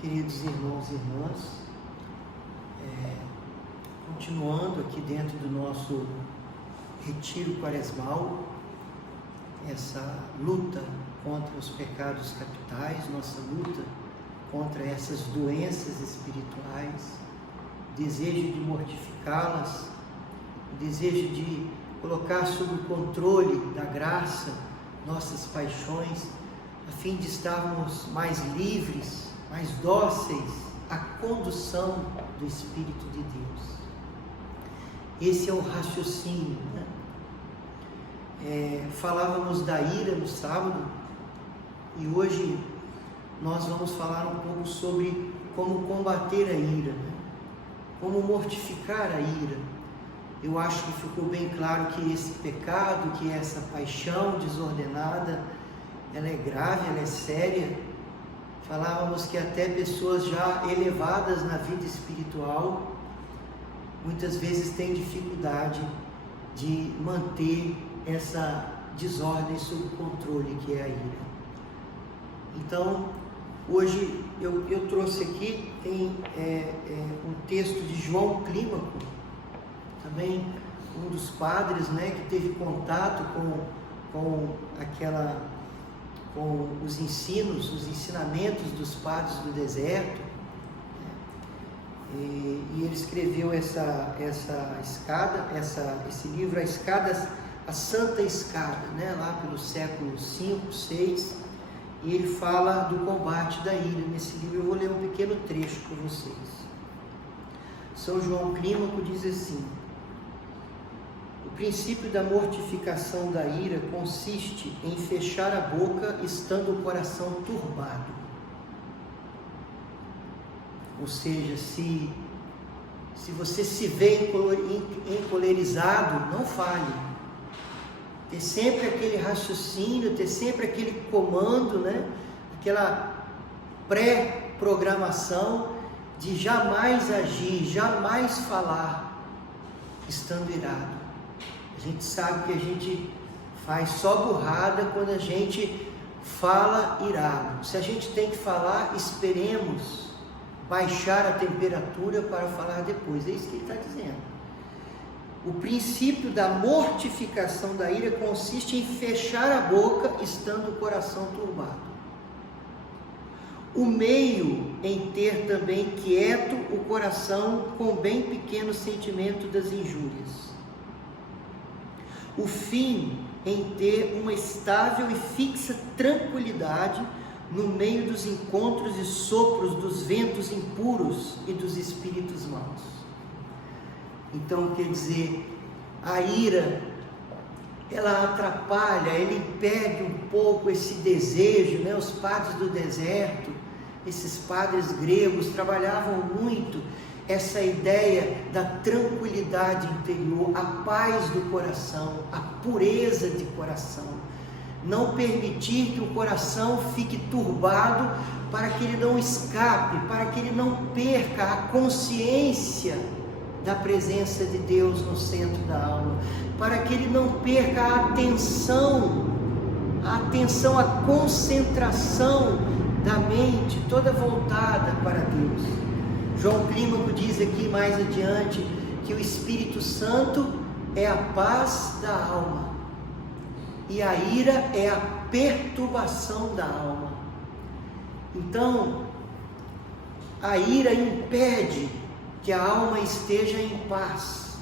Queridos irmãos e irmãs, continuando aqui dentro do nosso retiro quaresmal, essa luta contra os pecados capitais, nossa luta contra essas doenças espirituais, desejo de mortificá-las, desejo de colocar sob o controle da graça nossas paixões, a fim de estarmos mais livres, mais dóceis à condução do Espírito de Deus. Esse é o raciocínio, né? Falávamos da ira no sábado e hoje nós vamos falar um pouco sobre como combater a ira, né? Como mortificar a ira. Eu acho que ficou bem claro que esse pecado, que essa paixão desordenada, ela é grave, ela é séria. Falávamos que até pessoas já elevadas na vida espiritual, muitas vezes têm dificuldade de manter essa desordem sob controle, que é a ira. Então, hoje eu trouxe aqui, tem um texto de João Clímaco, também um dos padres, né, que teve contato com os ensinos, os ensinamentos dos padres do deserto, e ele escreveu esse livro, A Santa Escada, né, lá pelo século V, VI, e ele fala do combate da ira. Nesse livro eu vou ler um pequeno trecho para vocês. São João Clímaco diz assim: o princípio da mortificação da ira consiste em fechar a boca estando o coração turbado. Ou seja, se você se vê encolerizado, não fale. Ter sempre aquele raciocínio, ter sempre aquele comando, né? Aquela pré-programação de jamais agir, jamais falar estando irado. A gente sabe que a gente faz só burrada quando a gente fala irado. Se a gente tem que falar, esperemos baixar a temperatura para falar depois. É isso que ele está dizendo. O princípio da mortificação da ira consiste em fechar a boca estando o coração turbado. O meio em ter também quieto o coração com bem pequeno sentimento das injúrias. O fim em ter uma estável e fixa tranquilidade no meio dos encontros e sopros dos ventos impuros e dos espíritos maus. Então, quer dizer, a ira, ela atrapalha, ela impede um pouco esse desejo, né? Os padres do deserto, esses padres gregos trabalhavam muito essa ideia da tranquilidade interior, a paz do coração, a pureza de coração. Não permitir que o coração fique turbado para que ele não escape, para que ele não perca a consciência da presença de Deus no centro da alma, para que ele não perca a atenção, a concentração da mente toda voltada para Deus. João Clímaco diz aqui mais adiante que o Espírito Santo é a paz da alma e a ira é a perturbação da alma. Então, a ira impede que a alma esteja em paz.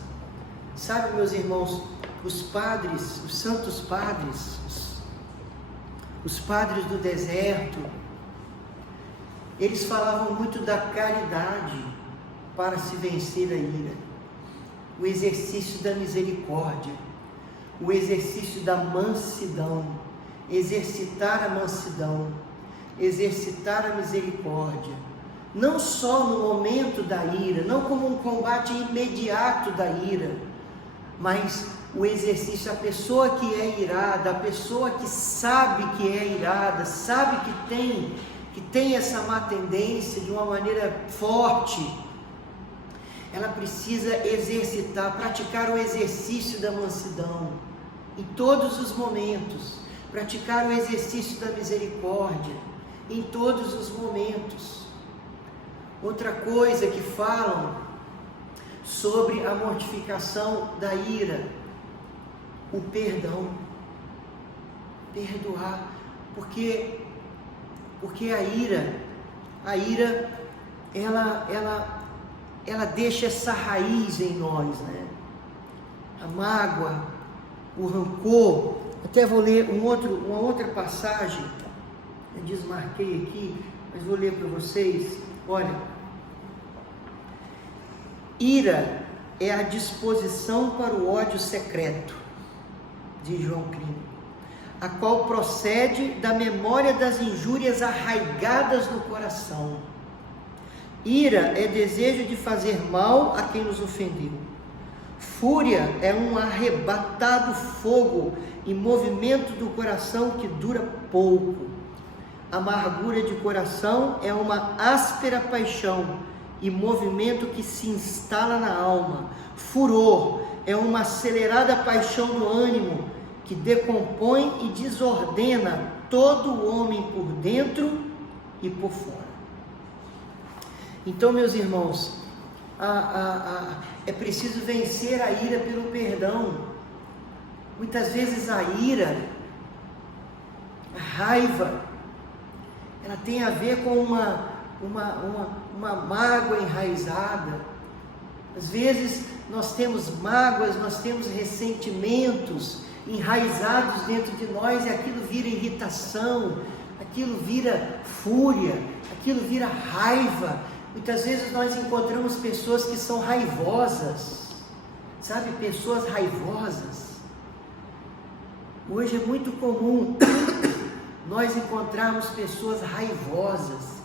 Sabe, meus irmãos, os padres, os santos padres, os padres do deserto, eles falavam muito da caridade para se vencer a ira, o exercício da misericórdia, o exercício da mansidão, exercitar a mansidão, exercitar a misericórdia, não só no momento da ira, não como um combate imediato da ira, mas o exercício, a pessoa que é irada, a pessoa que sabe que é irada, sabe que tem essa má tendência de uma maneira forte, ela precisa exercitar, praticar o exercício da mansidão em todos os momentos, praticar o exercício da misericórdia em todos os momentos. Outra coisa que falam sobre a mortificação da ira, o perdão. Perdoar, porque a ira, ela deixa essa raiz em nós, né? A mágoa, o rancor. Até vou ler uma outra passagem, eu desmarquei aqui, mas vou ler para vocês. Olha, ira é a disposição para o ódio secreto, diz João Clínico, a qual procede da memória das injúrias arraigadas no coração. Ira é desejo de fazer mal a quem nos ofendeu. Fúria é um arrebatado fogo e movimento do coração que dura pouco. Amargura de coração é uma áspera paixão e movimento que se instala na alma. Furor é uma acelerada paixão do ânimo que decompõe e desordena todo o homem por dentro e por fora. Então, meus irmãos, é preciso vencer a ira pelo perdão. Muitas vezes a ira, a raiva, ela tem a ver com uma mágoa enraizada. Às vezes nós temos mágoas, nós temos ressentimentos enraizados dentro de nós, e aquilo vira irritação, aquilo vira fúria, aquilo vira raiva. Muitas vezes nós encontramos pessoas que são raivosas, sabe, pessoas raivosas. Hoje é muito comum nós encontrarmos pessoas raivosas,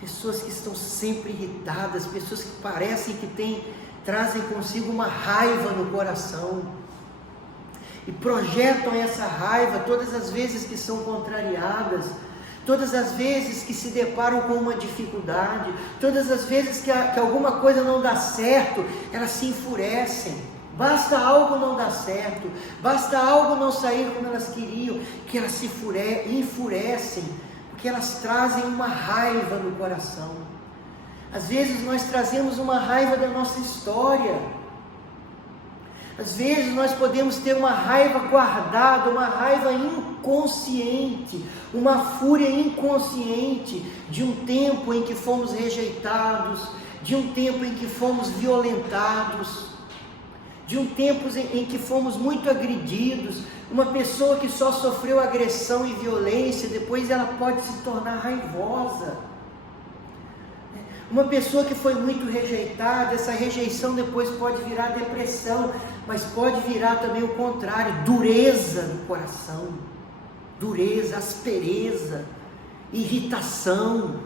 pessoas que estão sempre irritadas, pessoas que parecem que trazem consigo uma raiva no coração, e projetam essa raiva todas as vezes que são contrariadas, todas as vezes que se deparam com uma dificuldade, todas as vezes que alguma coisa não dá certo, elas se enfurecem. Basta algo não dar certo, basta algo não sair como elas queriam, que elas se enfurecem, porque elas trazem uma raiva no coração. Às vezes nós trazemos uma raiva da nossa história. Às vezes nós podemos ter uma raiva guardada, uma raiva inconsciente, uma fúria inconsciente de um tempo em que fomos rejeitados, de um tempo em que fomos violentados, de um tempo em que fomos muito agredidos. Uma pessoa que só sofreu agressão e violência, depois ela pode se tornar raivosa. Uma pessoa que foi muito rejeitada, essa rejeição depois pode virar depressão, mas pode virar também o contrário, dureza no coração, dureza, aspereza, irritação.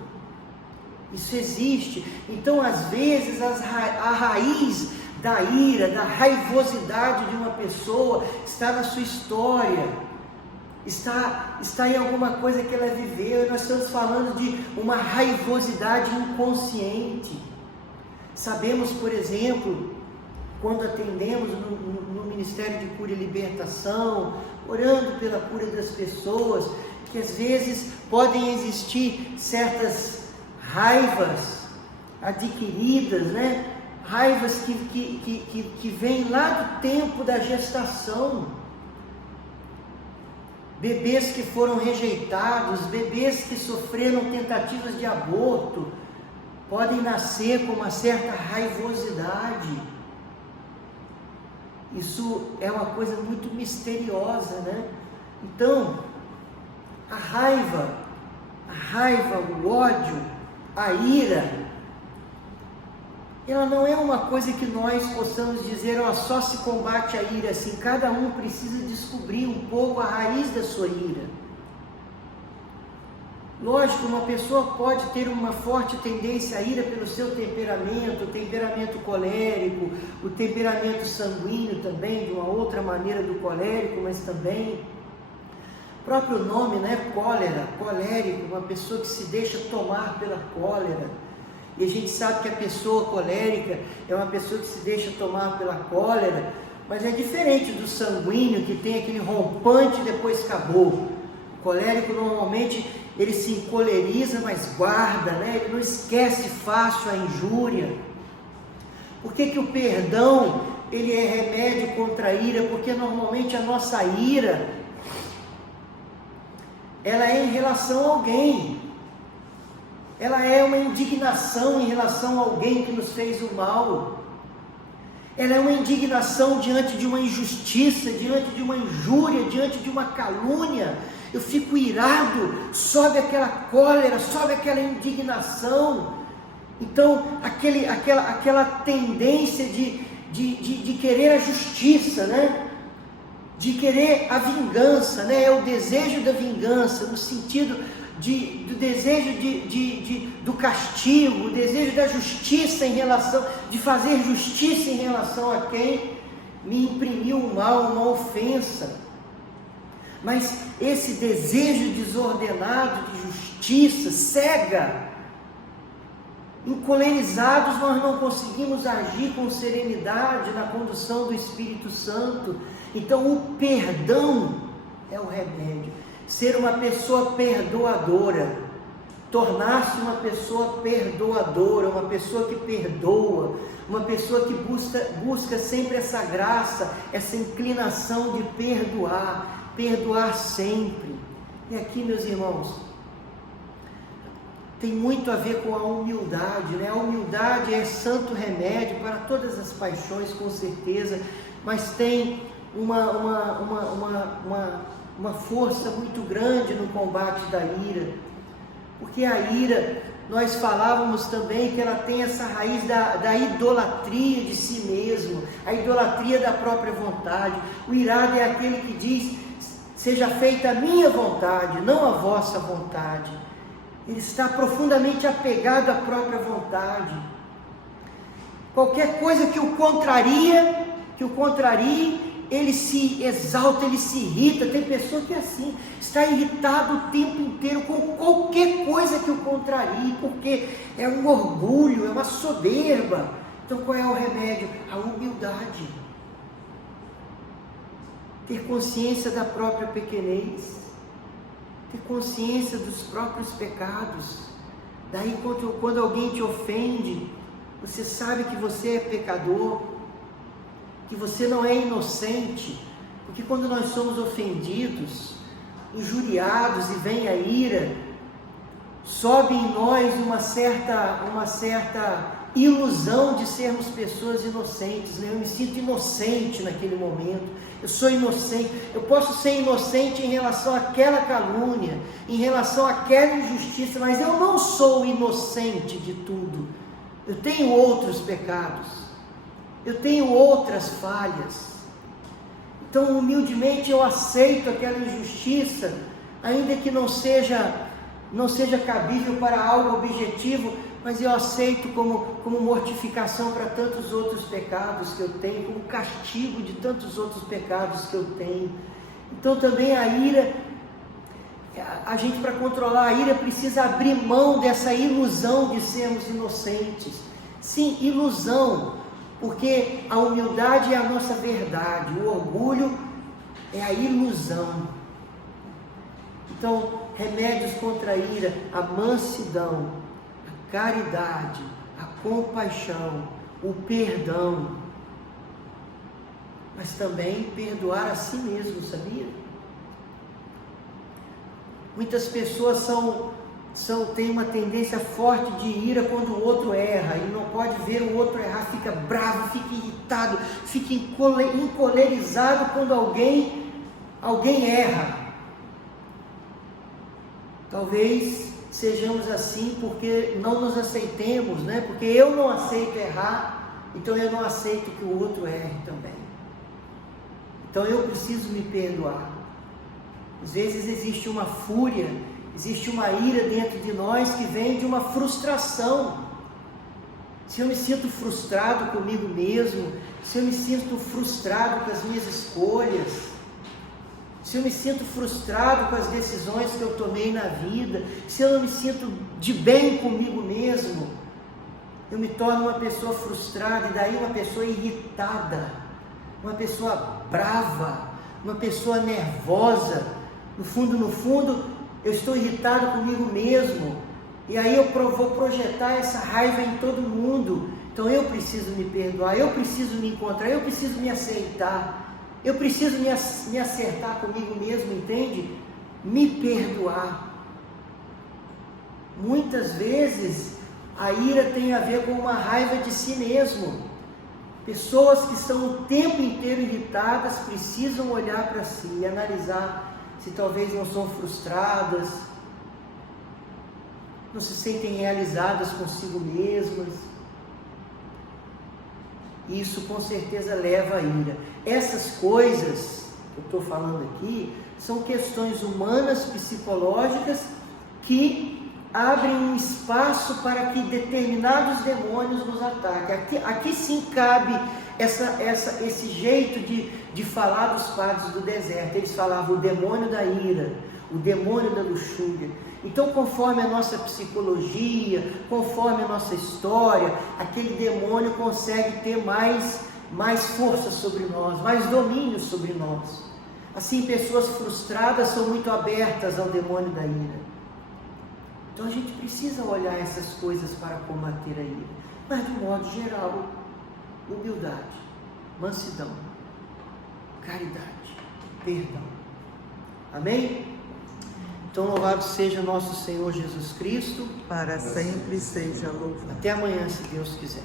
Isso existe. Então, às vezes, a raiz da ira, da raivosidade de uma pessoa está na sua história, está em alguma coisa que ela viveu. E nós estamos falando de uma raivosidade inconsciente. Sabemos, por exemplo, quando atendemos no Ministério de Cura e Libertação, orando pela cura das pessoas, que às vezes podem existir certas raivas adquiridas, né? Raivas que vêm lá do tempo da gestação. Bebês que foram rejeitados, bebês que sofreram tentativas de aborto, podem nascer com uma certa raivosidade. Isso é uma coisa muito misteriosa, né? Então, a raiva, o ódio, a ira, ela não é uma coisa que nós possamos dizer, só se combate a ira assim. Cada um precisa descobrir um pouco a raiz da sua ira. Lógico, uma pessoa pode ter uma forte tendência à ira pelo seu temperamento, o temperamento colérico, o temperamento sanguíneo também, de uma outra maneira do colérico, mas também o próprio nome, né? Cólera, colérico, uma pessoa que se deixa tomar pela cólera. E a gente sabe que a pessoa colérica é uma pessoa que se deixa tomar pela cólera, mas é diferente do sanguíneo, que tem aquele rompante e depois acabou. O colérico normalmente ele se encoleriza, mas guarda, né? Ele não esquece fácil a injúria. Por que que o perdão, ele é remédio contra a ira? Porque normalmente a nossa ira, ela é em relação a alguém. Ela é uma indignação em relação a alguém que nos fez o mal. Ela é uma indignação diante de uma injustiça, diante de uma injúria, diante de uma calúnia. Eu fico irado, sobe aquela cólera, sobe aquela indignação. Então, aquela tendência de querer a justiça, né? De querer a vingança, né? É o desejo da vingança, no sentido do desejo do castigo, o desejo da justiça em relação, de fazer justiça em relação a quem me imprimiu um mal, uma ofensa. Mas esse desejo desordenado de justiça cega. Encolerizados, nós não conseguimos agir com serenidade na condução do Espírito Santo. Então o perdão é o remédio. Ser uma pessoa perdoadora, tornar-se uma pessoa perdoadora, uma pessoa que perdoa, uma pessoa que busca sempre essa graça, essa inclinação de perdoar sempre. E aqui, meus irmãos, tem muito a ver com a humildade, né? A humildade é santo remédio para todas as paixões, com certeza, mas tem uma força muito grande no combate da ira, porque a ira, nós falávamos também que ela tem essa raiz da idolatria de si mesmo, a idolatria da própria vontade. O irado é aquele que diz: seja feita a minha vontade, não a vossa vontade. Ele está profundamente apegado à própria vontade. Qualquer coisa que o contrarie, ele se exalta, ele se irrita. Tem pessoa que é assim, está irritado o tempo inteiro com qualquer coisa que o contrarie, porque é um orgulho, é uma soberba. Então qual é o remédio? A humildade. Ter consciência da própria pequenez, ter consciência dos próprios pecados. Daí quando alguém te ofende, você sabe que você é pecador, que você não é inocente, porque quando nós somos ofendidos, injuriados e vem a ira, sobe em nós uma certa ilusão de sermos pessoas inocentes, né? Eu me sinto inocente naquele momento, eu sou inocente, eu posso ser inocente em relação àquela calúnia, em relação àquela injustiça, mas eu não sou inocente de tudo, eu tenho outros pecados, eu tenho outras falhas. Então humildemente eu aceito aquela injustiça, ainda que não seja cabível para algo objetivo, mas eu aceito como mortificação para tantos outros pecados que eu tenho, como castigo de tantos outros pecados que eu tenho. Então também a ira, a gente, para controlar a ira, precisa abrir mão dessa ilusão de sermos inocentes. Sim, ilusão, porque a humildade é a nossa verdade, o orgulho é a ilusão. Então, remédios contra a ira: a mansidão, a caridade, a compaixão, o perdão, mas também perdoar a si mesmo, sabia? Muitas pessoas têm uma tendência forte de ira quando o outro erra, e não pode ver o outro errar, fica bravo, fica irritado, fica encolerizado quando alguém erra. Talvez sejamos assim porque não nos aceitemos, né? Porque eu não aceito errar, então eu não aceito que o outro erre também. Então eu preciso me perdoar. Às vezes existe uma fúria, existe uma ira dentro de nós que vem de uma frustração. Se eu me sinto frustrado comigo mesmo, se eu me sinto frustrado com as minhas escolhas, se eu me sinto frustrado com as decisões que eu tomei na vida, se eu não me sinto de bem comigo mesmo, eu me torno uma pessoa frustrada, e daí uma pessoa irritada, uma pessoa brava, uma pessoa nervosa. No fundo, eu estou irritado comigo mesmo, e aí eu vou projetar essa raiva em todo mundo. Então eu preciso me perdoar, eu preciso me encontrar, eu preciso me aceitar, eu preciso me acertar comigo mesmo, entende? Me perdoar. Muitas vezes a ira tem a ver com uma raiva de si mesmo. Pessoas que estão o tempo inteiro irritadas precisam olhar para si e analisar se talvez não são frustradas, não se sentem realizadas consigo mesmas. Isso com certeza leva à ira. Essas coisas que eu estou falando aqui são questões humanas, psicológicas, que abrem um espaço para que determinados demônios nos ataquem. Aqui sim cabe esse jeito de falar dos padres do deserto. Eles falavam o demônio da ira, o demônio da luxúria. Então, conforme a nossa psicologia, conforme a nossa história, aquele demônio consegue ter mais força sobre nós, mais domínio sobre nós. Assim, pessoas frustradas são muito abertas ao demônio da ira. Então, a gente precisa olhar essas coisas para combater a ira. Mas, de um modo geral, humildade, mansidão, caridade, perdão. Amém? Então, louvado seja nosso Senhor Jesus Cristo. Para sempre seja louvado. Até amanhã, se Deus quiser.